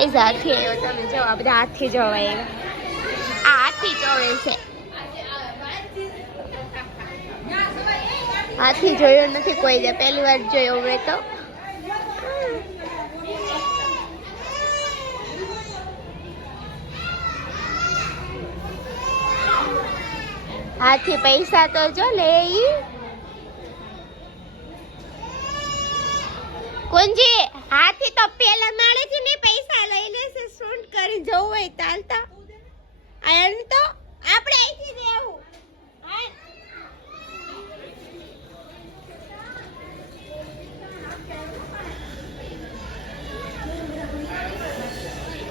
Guys હાથી આવ્યો, તમે જો આ બધા હાથી જોવા આવ્યા. આ હાથી જોવે છે. હાથી જોયો નથી કોઈ દે, પહેલી વાર જોયો હવે તો. હાથી પૈસા તો જો લે. કુંજી હાથી તો પેલા માળે થી ને પૈસા લઈ લેશે. શૂટ કરી જવું હોય ચાલતા. અને તો આપણે અહીંથી રહેવું.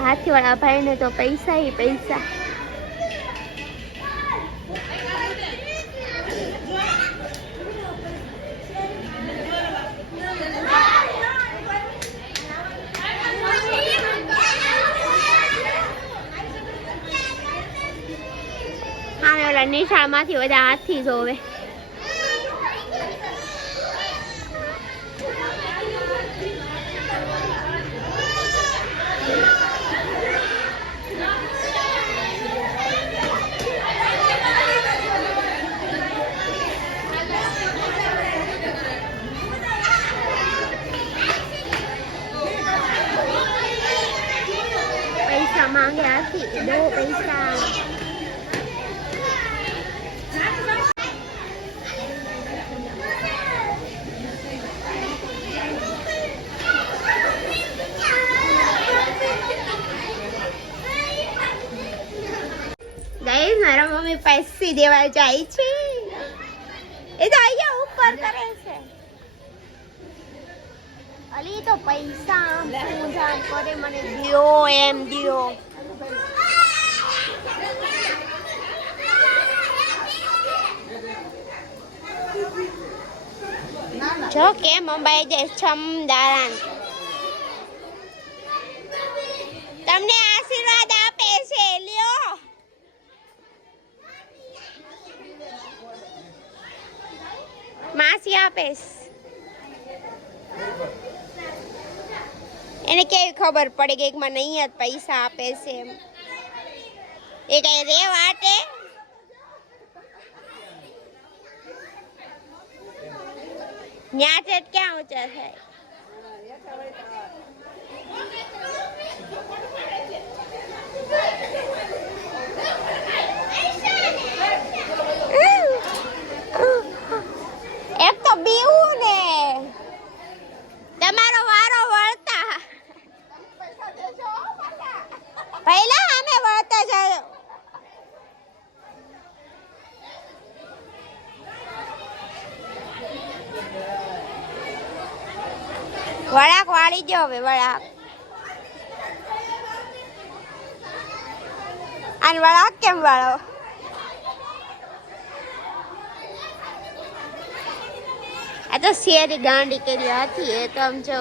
હાથી વાળા ભાઈ ને તો પૈસા ही પૈસા. નિશાળમાંથી બધા હાથી જોવે. પૈસા માંગે હાથી, દો પૈસા. મારા મમ્મી પૈસી દેવા જાય છે. એ તો અહીંયા ઉપર કરે છે. અલી તો પૈસા હું જાણ કરે મને દિયો એમ દિયો. જો કેમ અંબાઈ જાય છમદારાન. તમને આશીર્વાદ આપે છે, લ્યો. માસી આપેશ. એને કેવી ખબર પડે કે મને અહીંયા જ પૈસા આપે છે એમ. એ કઈ રે વાટે. ન્યા છે ક્યાં ઊંચા થાય. એક તો બીવું ને તમારો વારો વળતા. પહેલા અમે વળતા જાઓ. વળાક વાળી જો હવે વળાક. અને વળાક કેમ વાળો? આ તો શેરી ગાંડી કરી હાથી. એ તો આમ જો